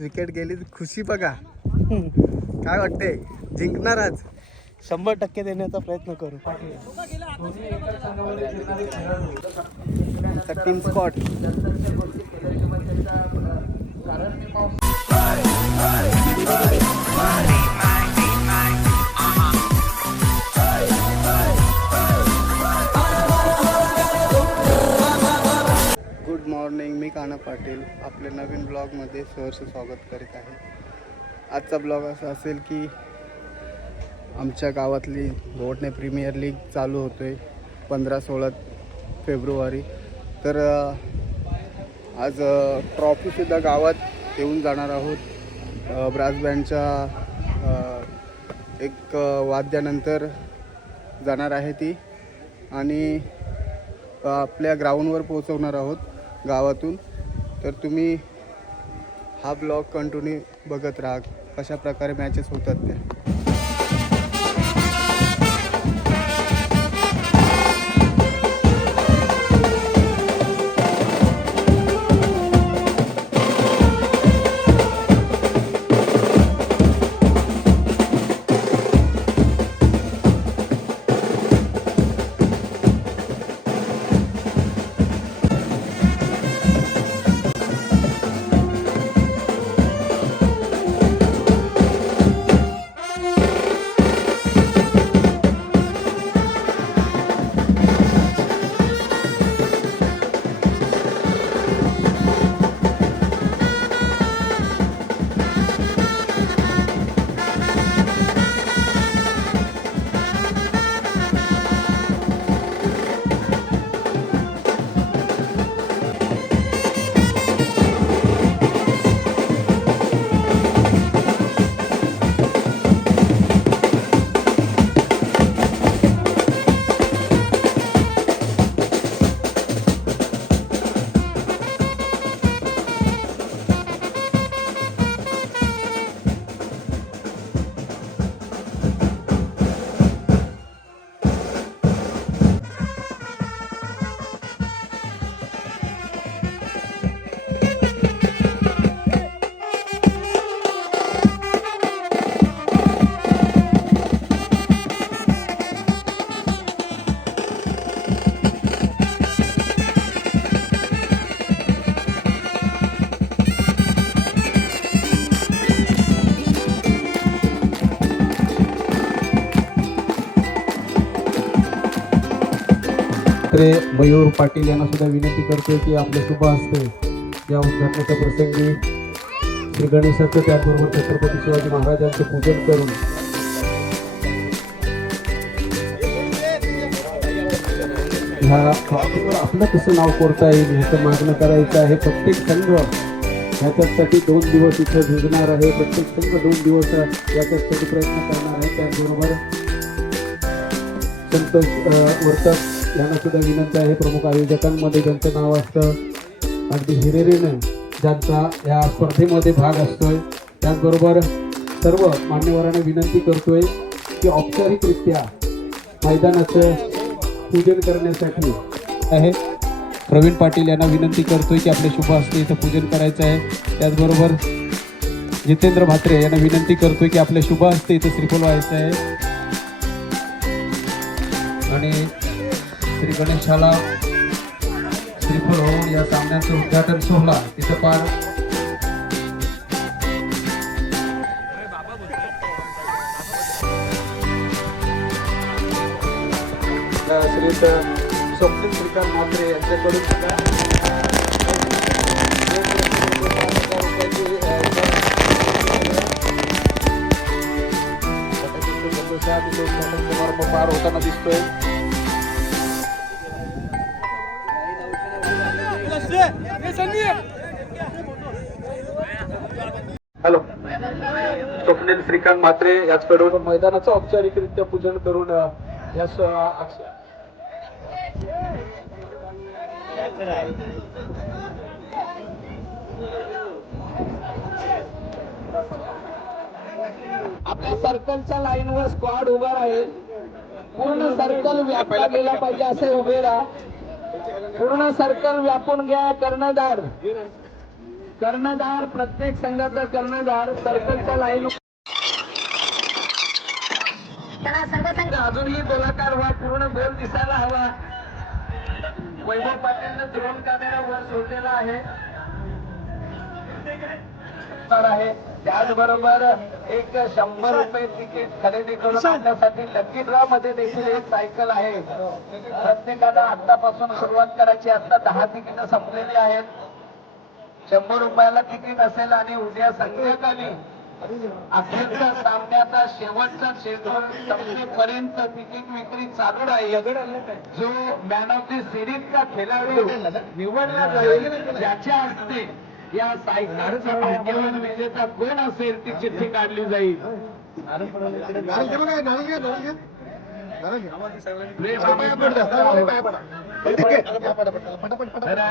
Wicket गेली तर खुशी बघा. काय वाटते जिंकणार आज. शंभर टक्के देण्याचा प्रयत्न करू. टीम स्पॉट मॉर्निंग मी काना पाटील आपल्या नवीन ब्लॉगमध्ये सहर्ष स्वागत करीत आहे. आजचा ब्लॉग असा असेल की आमच्या गावातली बोटने प्रीमियर लीग चालू होतो आहे पंधरा सोळा फेब्रुवारी. तर आज ट्रॉफीसुद्धा गावात येऊन जाणार आहोत. ब्रास बँडच्या एक वाद्यानंतर जाणार आहे ती. आणि आपल्या ग्राउंडवर पोहोचवणार आहोत. गावातून तर तुम्ही हा ब्लॉग कंटिन्यू बघत राहा. कशा प्रकारे मॅचेस होतात त्या मित्रे मयूर पाटील यांना सुद्धा विनंती करतोय की आपल्या शुभ असते या उद्घाटनाच्या प्रसंगी श्री गणेशाचं त्याचबरोबर छत्रपती शिवाजी महाराजांचं पूजन करून ह्या ट्रॉफीवर आपलं कसं नाव कोरता येईल ह्याचं मागणं करायचं आहे. प्रत्येक संघ ह्याच्यासाठी दोन दिवस इथं झुजणार आहे. प्रत्येक संघ दोन दिवस याच्यासाठी प्रयत्न करणार आहे. त्याचबरोबर संतोष वर्तक यांना सुद्धा विनंती आहे. प्रमुख आयोजकांमध्ये ज्यांचं नाव असतं अगदी हिरेरीनं ज्यांचा या स्पर्धेमध्ये भाग असतोय त्याचबरोबर सर्व मान्यवरांना विनंती करतोय की औपचारिकरित्या मैदानाचं पूजन करण्यासाठी आहे. प्रवीण पाटील यांना विनंती करतोय की आपल्या शुभ हस्ते इथं पूजन करायचं आहे. त्याचबरोबर जितेंद्र म्हात्रे यांना विनंती करतोय की आपल्या शुभ हस्ते इथं श्रीफल व्हायचं आहे. आणि श्री गणेशाला श्रीफळ होऊन या सामन्याचं उद्घाटन सोहळा. तिथं पार. श्री स्वप्नील श्रीकांत म्हात्रे यांच्याकडून सुद्धा समारंभ पार होताना दिसतोय. श्रीकांत म्हात्रे याचकडून मैदानाचं औपचारिकरित्या पूजन करून यास आपल्या सर्कलच्या लाईनवर स्क्वॉड उभा राहील. पूर्ण सर्कल व्यापला गेला पाहिजे असे उभे राहा पूर्ण सर्कल व्यापून घ्या कर्णधार. कर्णधार प्रत्येक संघाचा कर्णधार. सर्कलच्या लाईन अजूनही गोलाकार व्हा पूर्ण गोल दिसायला हवा. वैभव पाटीलनं ड्रोन कॅमेरा वर सोडलेला आहे. त्याचबरोबर एक शंभर रुपये तिकीट खरेदी करून आणण्यासाठी ड्रॉ मध्ये देखील एक सायकल आहे. प्रत्येकाला आतापासून सुरुवात करायची आता दहा तिकीट संपलेली आहेत. शंभर रुपयाला तिकीट असेल आणि उद्या संध्याकाळी अखेरच्या सामन्याचा शेवटचा शेड्यूल संपेपर्यंत तिकीट विक्री चालू राहील. जो मॅन ऑफ द सिरीज का? खेळाडू निवडला जाईल ज्याच्या हस्ते या भाग्यवान विजेता कोण असेल ती चिठ्ठी काढली जाईल. तर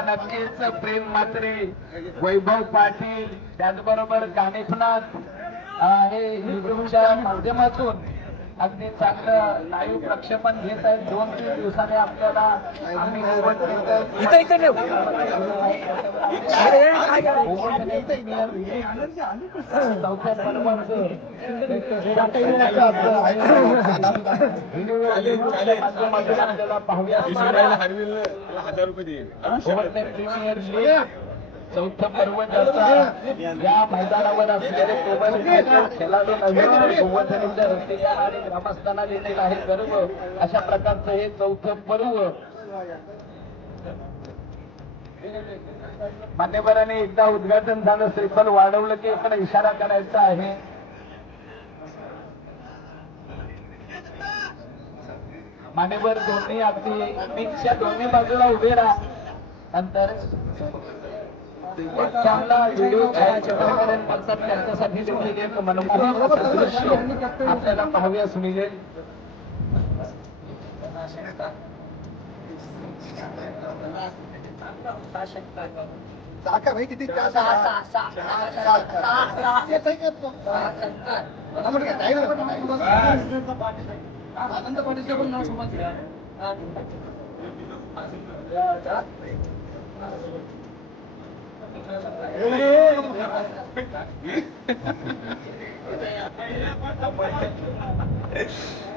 नक्कीच प्रेम मात्रे वैभव पाटील त्याचबरोबर कानिफनाथ आणि हे माध्यमातून अगदी चांगलं लाईव्ह प्रक्षेपण घेत आहेत दोन तीन दिवसाने आपल्याला आम्ही निवड चौथ्या पर्वाचं आपल्याला पाहूया प्रीमियर लीग चौथं पर्व ज्याचा या मैदानावर असलेले खेळाडू नवीन भुवनेच्या आणि ग्रामस्थांना देखील आहे गर्व. अशा प्रकारचं हे चौथं पर्व. मान्यवरांनी एकदा उद्घाटन झालं श्रीफल वाढवलं की इकडे इशारा करायचा आहे. मान्यवर दोन्ही अगदी दोन्ही बाजूला उभे राहा. नंतर चांगला व्हिडिओ छायाचित्रकरण म्हणतात त्यांच्यासाठी देखील एक मनमोहक दृश्य आपल्याला पाहाव्यास मिळेल आनंद पण Yeah.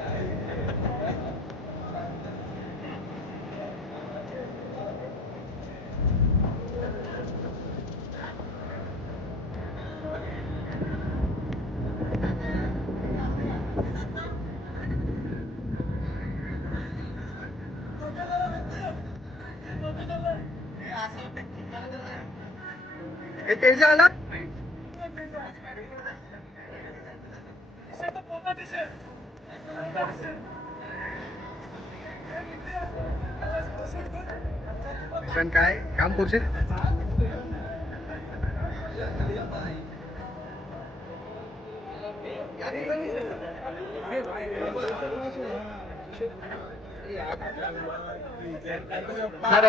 तर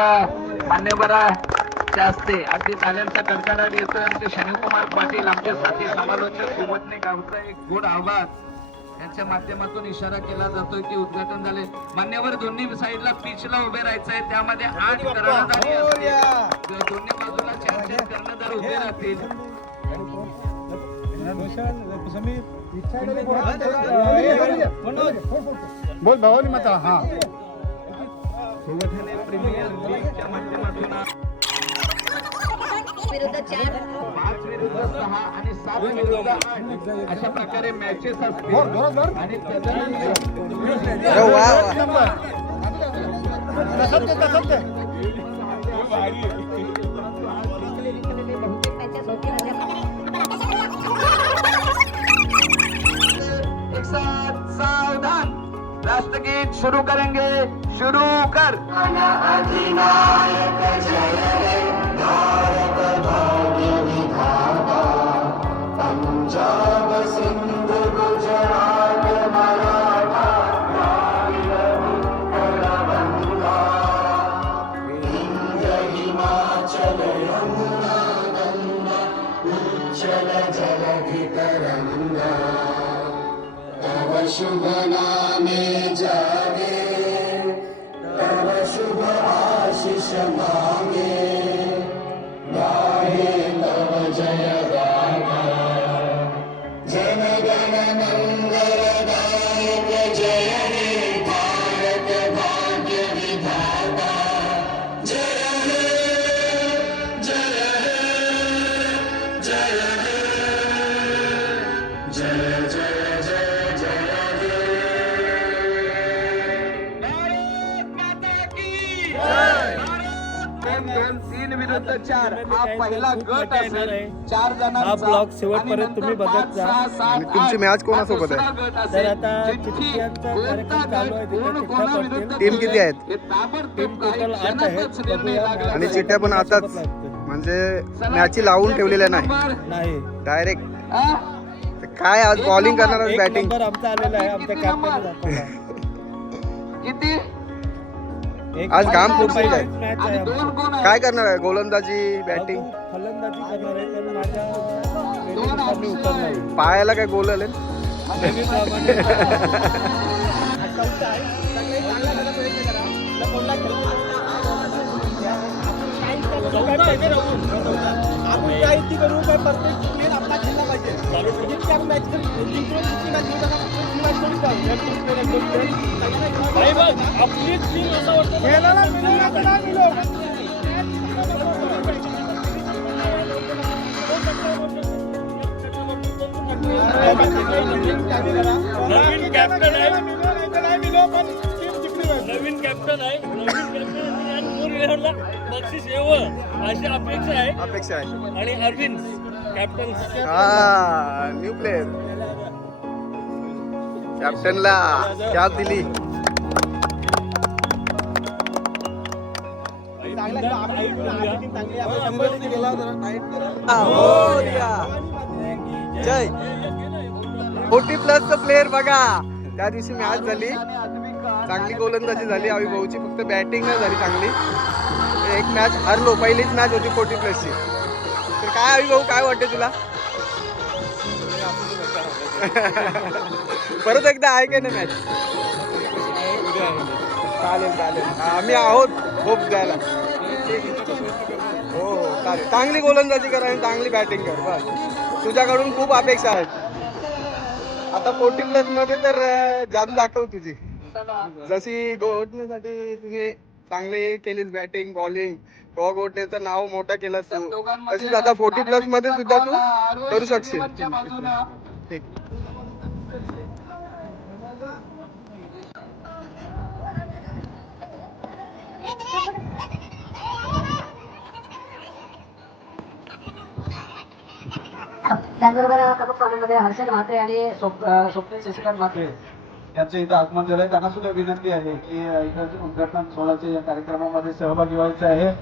मान्यवराच्या हस्ते अगदी ताल्यांचा कडकडाट येतोय आमचे शनिकुमार पाटील आमचे साथी समालोचक सोबतने गावचा एक गोड आवाज यांच्या माध्यमातून इशारा केला जातोय की उद्घाटन झाले मान्यवर दोन्ही साईडला पिचला उभे राहायचंय त्यामध्ये आठ कर्णधारी दोन्ही बाजूला चार चार कर्णधार उभे राहतील बोल भावानी माता हा संघटने प्रीमियर लीगच्या माध्यमातून विरुद्ध चार पाच विरुद्ध सहा आणि सात विरुद्ध आठ अशा प्रकारे मॅचेस असतील. आणि त्याच्यानंतर राष्ट्रगीत शुरू करेंगे। शुरू कर। शुभ नामे जागे तव शुभ आशिष मांगे गाहे तव जय गाना जन गण मंगल गायक जय हे भारत भाग्य विधाता जय हे जय हे जय हे जय जय चार. जणांचा. हा ब्लॉग आणि शेवटपर्यंत नंतर तुम्ही बघत जा. आणि तुमची match कोणासोबत हा आहे? गट तर असेल. आता चिठ्ठी, चिठ्ठ्यांचा कोणता कार्यक्रम चालू आहे, गट, तिथे कोण चिठ्ठ्या कोणाविरुद्ध पडतील. टीम किती आहेत? टीम टोटल आठ आहेत. बघूया आणि मॅच चिठ्ठ्या पण आताच. म्हणजे मॅची लावून ठेवलेल्या नाही. नाही. डायरेक्ट? काय आज बॉलिंग करणार बॅटिंग नंबर आमचा आलेला आहे आमच्या किती? आज पहिला फुटलेला आहे. काय करणार आहे गोलंदाजी बॅटिंग फलंदाजी करणार आहे माझ्या उतरणार आहे. पायाला काय गोल आले नेहमीप्रमाणे आता उलटा आहे. सगळे चांगला त्याचा प्रयत्न करा. आपला बोलला खेळला. आपण काय करू काय पाहिजे आपण मॅच आपली नवीन कॅप्टन आहे. नवीन कॅप्टन आहे. नवीन कॅप्टन आणि फोर व्हीलरला बक्षीस येवं अशी अपेक्षा आहे. अपेक्षा आहे. आणि अरविंद. कॅप्टन हा न्यू प्लेअर कॅप्टनला कॅप दिली. जय. फोर्टी प्लस प्लेअर बघा. त्या दिवशी मॅच झाली. चांगली गोलंदाजी झाली. आवी भाऊची फक्त बॅटिंग नाही झाली चांगली. एक मॅच हरलो. पहिलीच मॅच होती फोर्टी प्लसची तर काय आवी भाऊ काय वाटते तुला? परत एकदा आहे का ना मॅच चालेल चालेल. आम्ही आहोत होप द्यायला. हो हो चालेल. चांगली गोलंदाजी कर आणि चांगली बॅटिंग कर बस. तुझ्याकडून खूप अपेक्षा आहेत. आता फोर्टी प्लसमध्ये तर जादू दाखव तुझी. जशी गोठण्यासाठी तुम्ही चांगली केलीस बॅटिंग बॉलिंग गोवा गोठण्याचं नाव मोठं केलं तू. तशीच आता फोर्टी प्लसमध्ये सुद्धा तू करू शकशील. ठीक. त्याचबरोबर प्रमुख पाहुण्यांमध्ये हर्षद म्हात्रे आणि स्वप्नील शशिकांत म्हात्रे. यांचं इथं आगमन झालंय. त्यांना सुद्धा विनंती आहे की इथं उद्घाटन सोहळ्याच्या या कार्यक्रमामध्ये सहभागी व्हायचं आहे.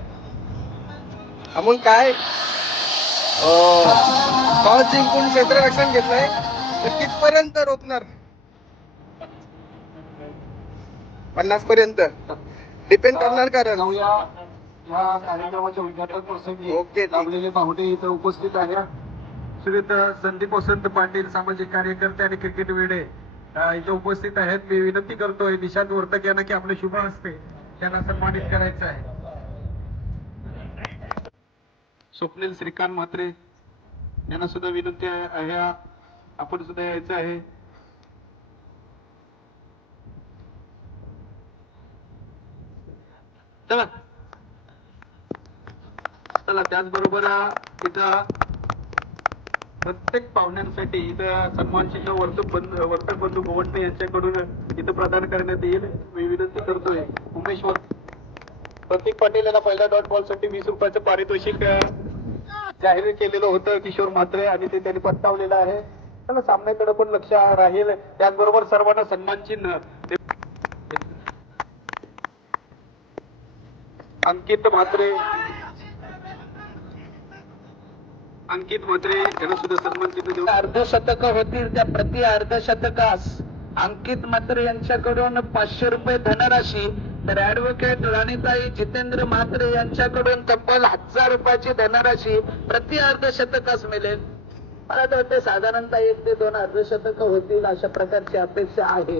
अमोल काय? टॉस जिंकून क्षेत्ररक्षण घेतलंय? तर कितपर्यंत रोखणार. पन्नास पर्यंत डिपेंड करणार कारण. जाऊया. या कार्यक्रमाच्या उद्घाटन प्रसंगी ओके, ठीक. लाभलेले पाहुणे इथं उपस्थित आहे श्रीयुत संदीप वसंत पाटील सामाजिक कार्यकर्ते आणि क्रिकेट वेडे अ, इथं उपस्थित आहेत. मी विनंती करतोय निशांत वर्तक यांना की आपले शुभ हस्ते त्यांना सन्मानित करायचं आहे. स्वप्नील श्रीकांत म्हात्रे यांना सुद्धा विनंती आहे आपण सुद्धा यायचं आहे. चला. चला त्याचबरोबर इथं प्रत्येक पाहुण्यांसाठी इथं सन्मानचिन्ह वर्तक बंधू वर्तक बंधू गोवटणे यांच्याकडून इथं प्रदान करण्यात येईल. मी विनंती करतोय उमेश प्रतीक पाटील यांना पहिल्या डॉट बॉलसाठी वीस रुपयाचं पारितोषिक जाहीर केलेलं होतं किशोर म्हात्रे आणि ते त्यांनी पत्तावलेलं आहे. त्याला सामन्याकडे पण लक्ष राहील. त्याचबरोबर सर्वांना सन्मान चिन्ह अंकित म्हात्रे. अंकित म्हात्रे यांना सुद्धा सन्मान चिन्ह देऊन अर्धशतक होतील त्या प्रति अर्धशतकास. अंकित म्हात्रे यांच्याकडून पाचशे रुपये धनराशी तर ऍडव्होकेट राणीताई जितेंद्र म्हात्रे यांच्याकडून तब्बल हजार रुपयाची धनराशी प्रति अर्धशतकास मिळेल. मला तर वाटते साधारणतः एक ते दोन अर्धशतक होतील अशा प्रकारची अपेक्षा आहे.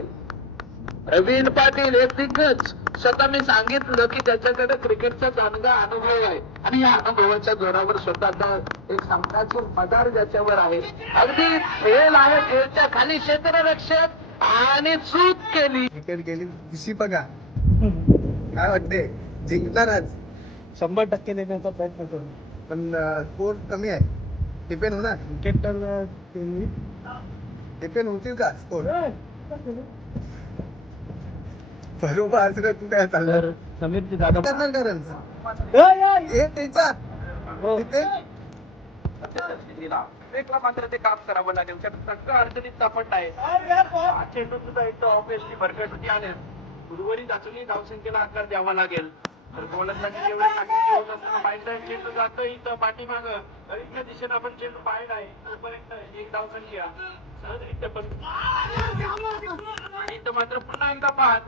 प्रवीण पाटील हे दिग्गज. स्वतः मी सांगितलं की त्याच्याकडे क्रिकेटचा चांगला अनुभव आहे आणि या अनुभवाच्या जोरावर स्वतःचा एक संघाचे मदार ज्याच्यावर आहे. अगदी खेळ आहे खेळच्या खाली क्षेत्ररक्षक आणि चूक केली. क्रिकेट गेली बघा काय वाटते जिंकणार आज शंभर टक्के देण्याचा प्रयत्न करू. पण स्कोर कमी आहे. डिपेंड होणार. विकेट तर डिपेंड होतील का स्कोर बरोबर रे तू काय चालणार समीरची जागा करणार कारण. ए, ए, हे. त्याचा विवेकला मात्र ते काम करावं लागेल. कारण सगळं अडचणीत सापडला आहे. हा चेंडू सुद्धा एकदम ऑब्विसली भरकट होती आणि उर्वरित अजूनही धावसंख्येला आकार द्यावा लागेल. तर गोलंदाजी जेवढे टाकीचे होत असताना पाहिजे चेंडू जातो इथं पाठीमाग. इथल्या दिशेनं आपण चेंडू पाहिला आहे तोपर्यंत एक धावसंख्या. सहजरित्या पण आणि इथं मात्र पुन्हा एकदा पाहत.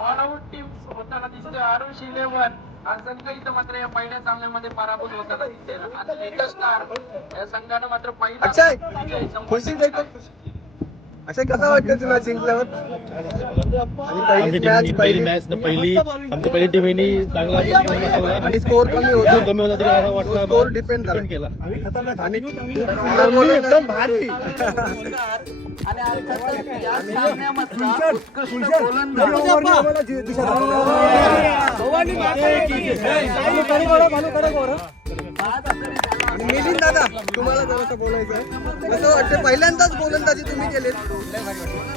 ऑलआउट टीम होताना दिसतोय आरुष इलेव्हन. हा संघ इथं मात्र या पहिल्या सामन्यामध्ये पराभूत होताना दिसते आता लेटेस्ट स्टार या संघानं मात्र पहिला खुशी. असं कसं वाटतं तुला जिंकल्यावर आणि पहिली match, पहिली मॅच पहिली आमची पहिली टीमनी चांगला आणि स्कोर कमी होता कमी होता तरी मला वाटलं स्कोर डिपेंड झाला केला आणि एकदम भारी आणि मिलिंद दादा तुम्हाला जरासं बोलायचं आहे. कसं वाटतं पहिल्यांदाच गोलंदाजी तुम्ही केलेत.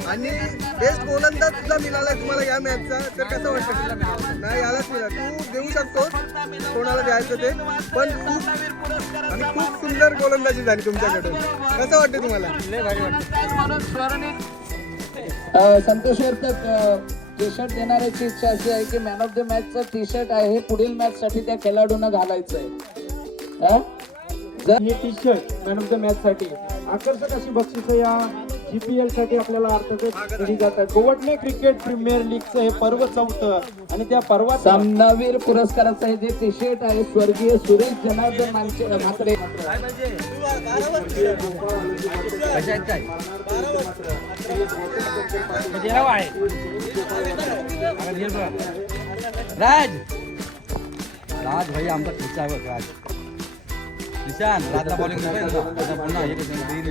आणि बेस्ट गोलंदाज सुद्धा मिळाला तुम्हाला या मॅचचा तर कसं वाटतं नाही यालाच मिळाला. तू देऊ शकतो. कोणाला द्यायचं ते. पण खूप आणि खूप सुंदर गोलंदाजी झाली तुमच्याकडून. कसं वाटतं तुम्हाला? संतोष वर्तक टी शर्ट देणाऱ्याची इच्छा अशी आहे की मॅन ऑफ द मॅचचं टी शर्ट आहे. हे पुढील मॅच साठी त्या खेळाडूंना घालायचं आहे हे T shirt man of the match साठी आकर्षक अशी बक्षिसं या जीपीएलसाठी आपल्याला अर्थातच दिली जातात गोवटणे क्रिकेट प्रीमियर लीगचं हे पर्व चौथं आणि त्या पर्वात सामनावीर पुरस्काराचं हे जे टी शर्ट आहे स्वर्गीय सुरेश जनार्दन मानचे म्हात्रे राज. राज भाई आमचा बघ राज. किशान राजला बॉलिंग नको आता पुन्हा हे कसं देईल.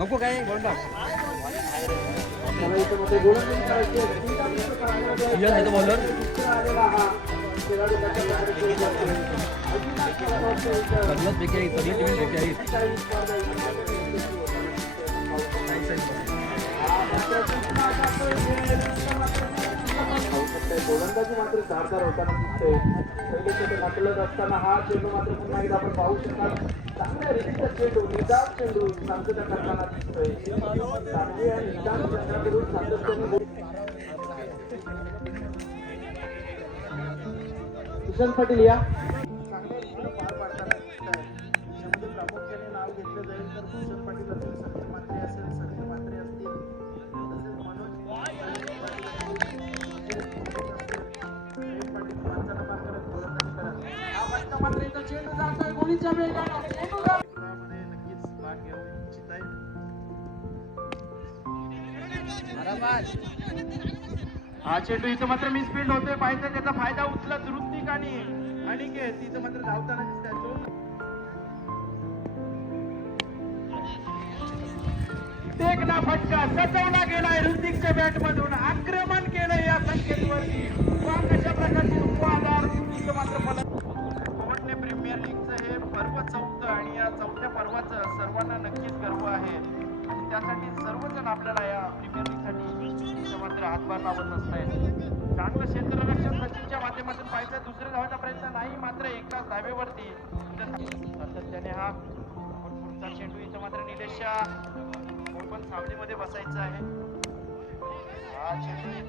नको काय बोल ना यश आहे तो बॉलर सगळंच बेकी आहे सगळी टीम बेकी आहे. गोलंदाजी मात्र धारदार होताना दिसते पहिले छोटे घातलत असताना हा चेंडू मात्र पुन्हा एकदा आपण पाहू शकाल चांगल्या रीतीचा चेंडू निदान चेंडू शांतता करताना दिसतोय. चांगली आणि निदान चेंडूकडून सातत्याने गोल- किशन पाटील या. हा चेंडू इथं मात्र मिसफिल्ड होतोय. पाहिजे त्याचा फायदा उचलत ऋतिक आणि अनिकेत तिथं मात्र धावताना दिसतात ना फटका सचवला गेलाय ऋतिकच्या बॅट मधून आक्रमण केलंय या संकेतवरती. वा कशा प्रकारची ऋतिक मात्र प्रीमियर लीगचं हे पर्व चौथं आणि या चौथ्या पर्वाचं सर्वांना नक्कीच गर्व आहे. आणि त्यासाठी सर्वजण आपल्याला या प्रीमियर लीगसाठी मात्र हातभार लावत असतायत. चांगलं क्षेत्ररक्षण सचिनच्या माध्यमातून पाहिजे दुसऱ्या धावायचा प्रयत्न नाही मात्र एकाच धावेवरती. सातत्याने हा पुढचा चेंडू इथं मात्र निलेशच्या ओपन सावलीमध्ये बसायचं आहे.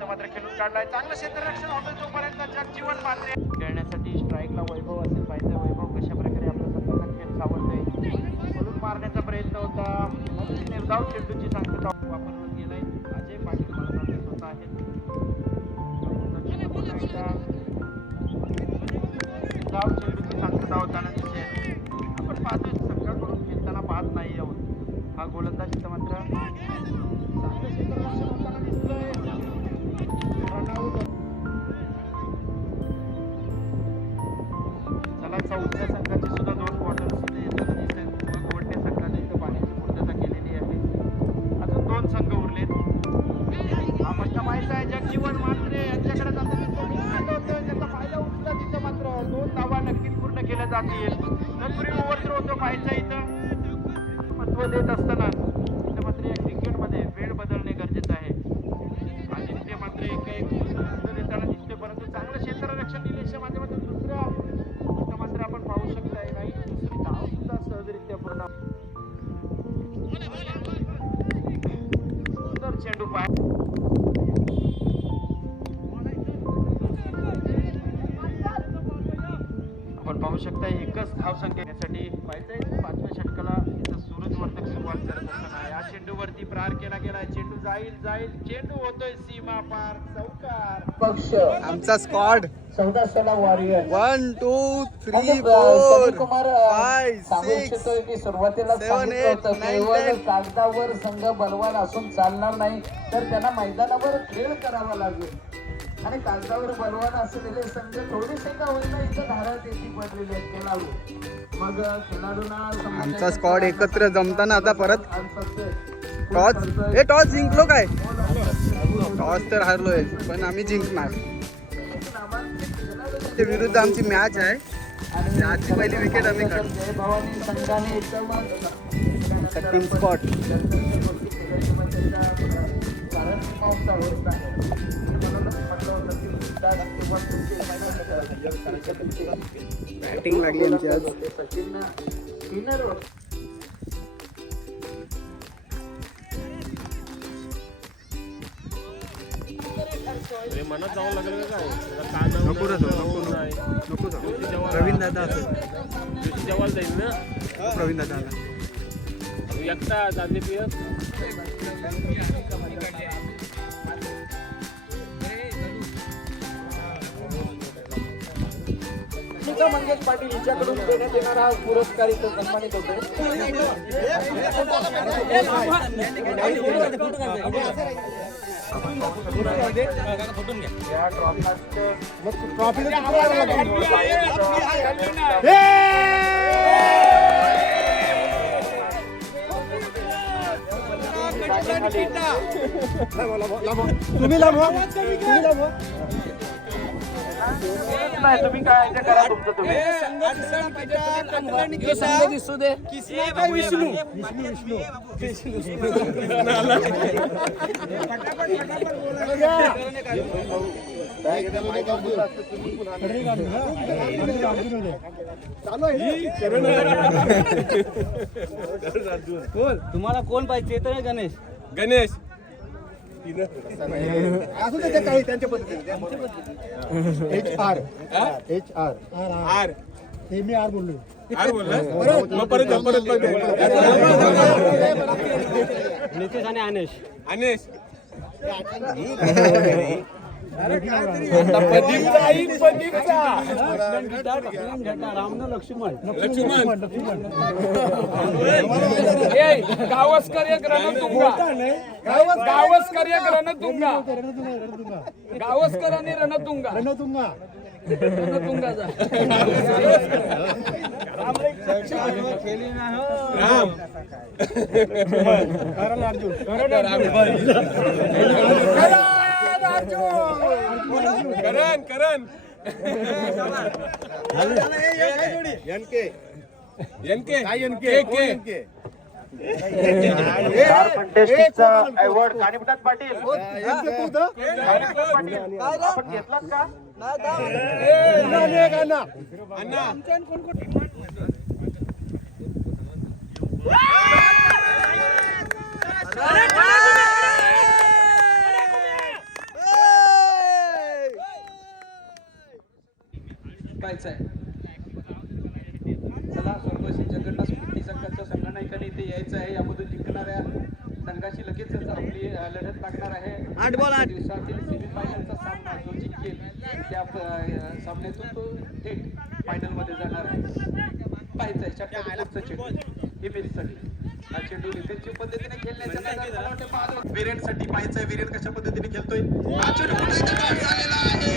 मात्र खेळून काढलाय. चांगलं क्षेत्ररक्षण होतं तोपर्यंत जगजीवन मात्रे खेळण्यासाठी स्ट्राईकला वैभव आता होता निर्धाव चेंडूची सांगता वापरलं गेलाय अजय पाटील मला स्वतः आहेत. पुन्हा निर्धाव चेंडूची सांगता होताना दिसेल आपण पाहतोय संघाकडून खेळताना पाहत नाही आहोत. हा गोलंदाज इथं मात्र विकेटसाठी पाहिजे पाचव्या षटकाला इथं सूरज वर्तक सुरुवात करत असताना या चेंडूवरती प्रहार केला गेला चेंडू जाईल जाईल. चेंडू होतोय सीमा पार. चौकार. पक्ष. आमचा स्क्वॉड चौदा warrior one two three four five six की सुरुवातीला. कागदावर संघ बलवान असून चालणार नाही. तर त्यांना मैदानावर खेळ करावा लागेल. आणि कागदावर बलवान असलेले संघ थोडेसे का होईना इथं धारात येथे पडलेले आहेत खेळाडू. मग खेळाडूंना आमचा स्क्वॉड एकत्र जमताना आता परत टॉस. हे टॉस जिंकलो काय? टॉस तर हारलोय पण आम्ही जिंकणार. विरुद्ध आमची मॅच आहे. आणि आजची पहिली विकेट आम्ही काढू जय भवानी स्पॉट बॅटिंग लागली आमची आज. मनात जावं लागलं काय? नको नको नको प्रवीण दादा जेवायला जाईल ना? प्रवीण दादा. एकटा चांदी पियत सुनीता मंगेश पाटील हिच्याकडून देण्यात येणारा हा पुरस्कार इथं सन्मानित होतो. तुम्ही लांब तुम्ही लांब नाही तुम्ही काय ते करा तुमचं तुम्ही. तुम्हाला कोण पाहिजे? तर Ganesh? Ganesh. H R H R R हे मी आर बोललो? आर बोलला मग परत जा, परत परत नितेश आणि अनेश. अनेश. लक्ष्मण. लक्ष्मण. गावस्कर एक रणतुंगा. गावस्कर एक रणतुंगा. गावस्कर आणि रणतुंगा. रणतुंगा. रणतुंगाचा राम. करण करण एनके काय एनके के? फंटेस्टिकचा अवॉर्ड कानिपटात पाटील. आपण घेतलात का? अण्णा. पाहायचं आहे चला सर्वशी जगन्नाथ स्फूर्ती संघाच्या संघनायकाने इथे यायचं आहे यामधून जिंकणाऱ्या संघाशी लगेचच आपली अ, लढत लागणार आहे आठ बॉल आठ दिवसातील सेमीफायनलचा सामना जो जिंकेल त्या अ, सामन्यातून तो थेट फायनलमध्ये जाणार आहे पाहायचं आहे षटकाचा चेंडू इमेजसाठी हा चेंडू नितेशच्या पद्धतीने खेळण्याचा नादात मला वाटतं पाहतो. विरेनसाठी पाहायचंय. विरेन कशा पद्धतीने खेळतोय? हा चेंडू झालेला आहे.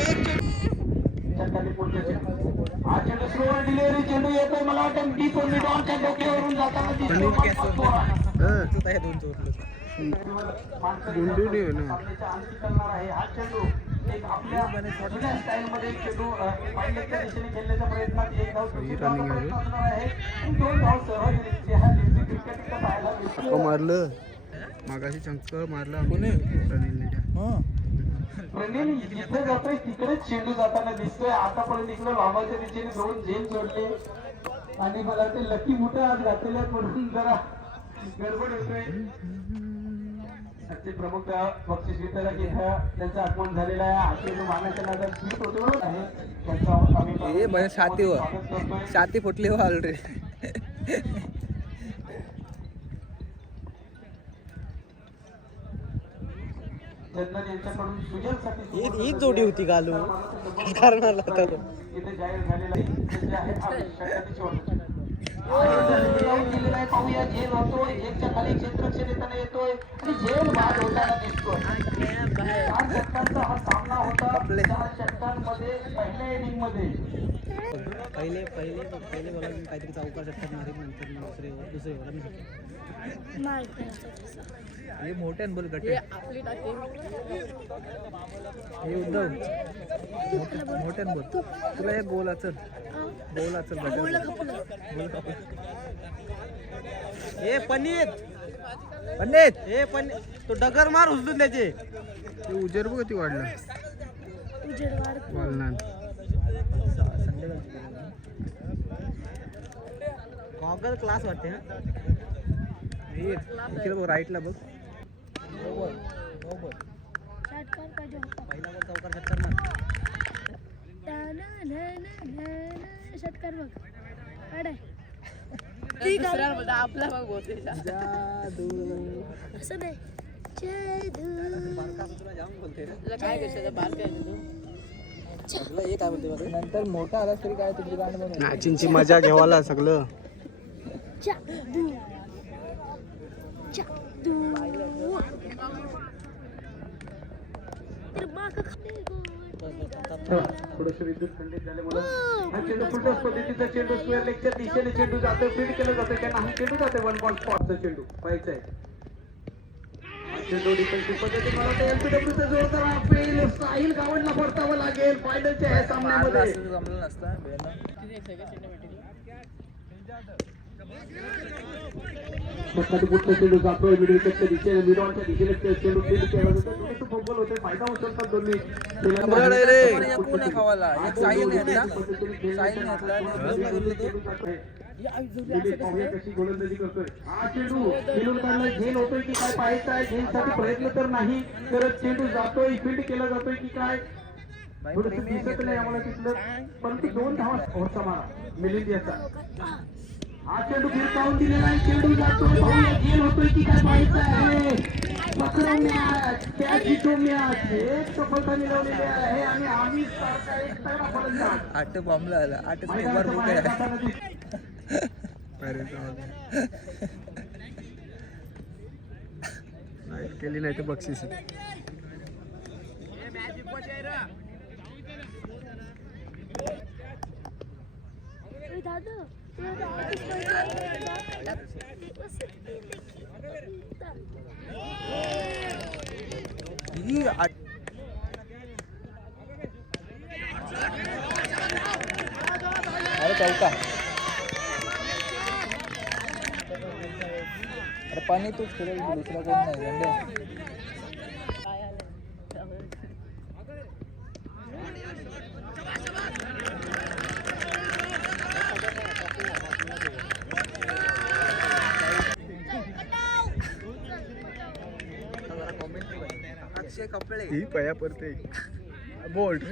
हा चेंडू स्लोवर डिलिव्हरी चेंडू. येतोय मला. वाटतं डीप मिड ऑनच्या डोक्यावरून जाताना करणार आहे. हा. चेंडू. एक आपल्या स्टाईलमध्ये एक चेंडू अ, पायलटच्या दिशेने खेळण्याच्या प्रयत्नात एक धाव चुकीचा प्रयत्न असणार आहे. आणि दोन धाव सहज हा दिवशी क्रिकेट इथं पाहायला मिळतो. मारलं. मागाशी चंक मारलं जिथे जातोय तिकडेच चेंडू जाताना दिसतोय. आतापर्यंत इकडे लांबाच्या दिशेने दोन झेल जोडले. आणि मला ते लकी मोठं आज घातलेल्या म्हणून जरा गडबड होतोय. सचिन प्रमुख बक्षीस वितरक इथं त्यांचं आगमन झालेलं आहे चेंडू मारण्याच्या नादात स्वीट होतो आहे त्यांचं आम्ही स्वागत करतोय. छाती फुटली हो ऑलरेडी चंदन यांच्याकडून एक जोडी होती घालू करणार इथे जाहीर झालेला आहे. जे आहे पाहूया झेल झेलच्या खाली येताना येतोय आणि झेल होताना दिसतोय चार षटकांचा हा सामना होता चार षटकांमध्ये पहिल्या इनिंगमध्ये पहिले पहिले पहिले बोला मी काहीतरी चौकार षटकार मारे नंतर दुसरे दुसरे बोला हे मोठ्यान बोल गटे हे उद्धव. मोठ्यान बोल. तुला एक गोल अचल. गोल अचल ए पनीत पनीत ए पण तो डगर मार उचलून त्याचे. ते उजेर बघ किती वाढलं. वालनात गॉगल क्लास वाटते हा. हे इकडे बघ. पहिला चौकार षटकार मार. षटकार बघ आपला जादू. असं नाही. जाऊन बोलते हे नंतर मोठा आलास तरी काय तुझी गाणं मॅचिंगची मजा घेवाला सगळं जादू जादू तर माग थोडस विद्युत खंडित झाल्यामुळे हा चेंडू फुलटॉस पद्धतीचा चेंडू स्क्वेअर लेगच्या दिशेने चेंडू जातो फीड केलं जातं त्यांना हा चेंडू जाते वन पॉईंट स्पॉटचा चेंडू. पाहायचा आहे हा चेंडू डिफेन्सिव्ह पद्धती मला ते एलपीडब्ल्यू चा जोरदार अपील साहिल गावंडला परतावं लागेल. फायनलच्या ह्या सामन्यामध्ये. जमलं नसतं. षटकाची पुढचा चेंडू जातोय मिडल विकेटच्या दिशेने मिडॉनच्या दिशेने चेंडू फील्ड केला जातो फुटबॉल होते फायदा होऊ शकतात दोन्ही कशी गोलंदाजी करतोय हा चेंडू खेळून काढला झेल होतोय की काय पाहायचं आहे झेलसाठी प्रयत्न तर नाही तर चेंडू जातोय फील्ड केला जातोय की काय? थोडस दिसत नाही आम्हाला तिथलं परंतु दोन धावा मारा. मिलिंद याचा दिलेला आहे. चेंडू जातोय पाहूया झेल होतोय की काय पाहायचं आहे? पकडा मॅच कॅच जितो मॅच एक सफलता मिळवलेली आहे. आणि आम्ही सारखा एक तगडा फलंदाज. आठ बॉम्बला आला आठ दिसतोय. केली नाही तर बक्षीस. दादा. तुला अरे चौका अरे पाणी तूच खेळेल दुसरा कोण नाही पया पडते बोल्ट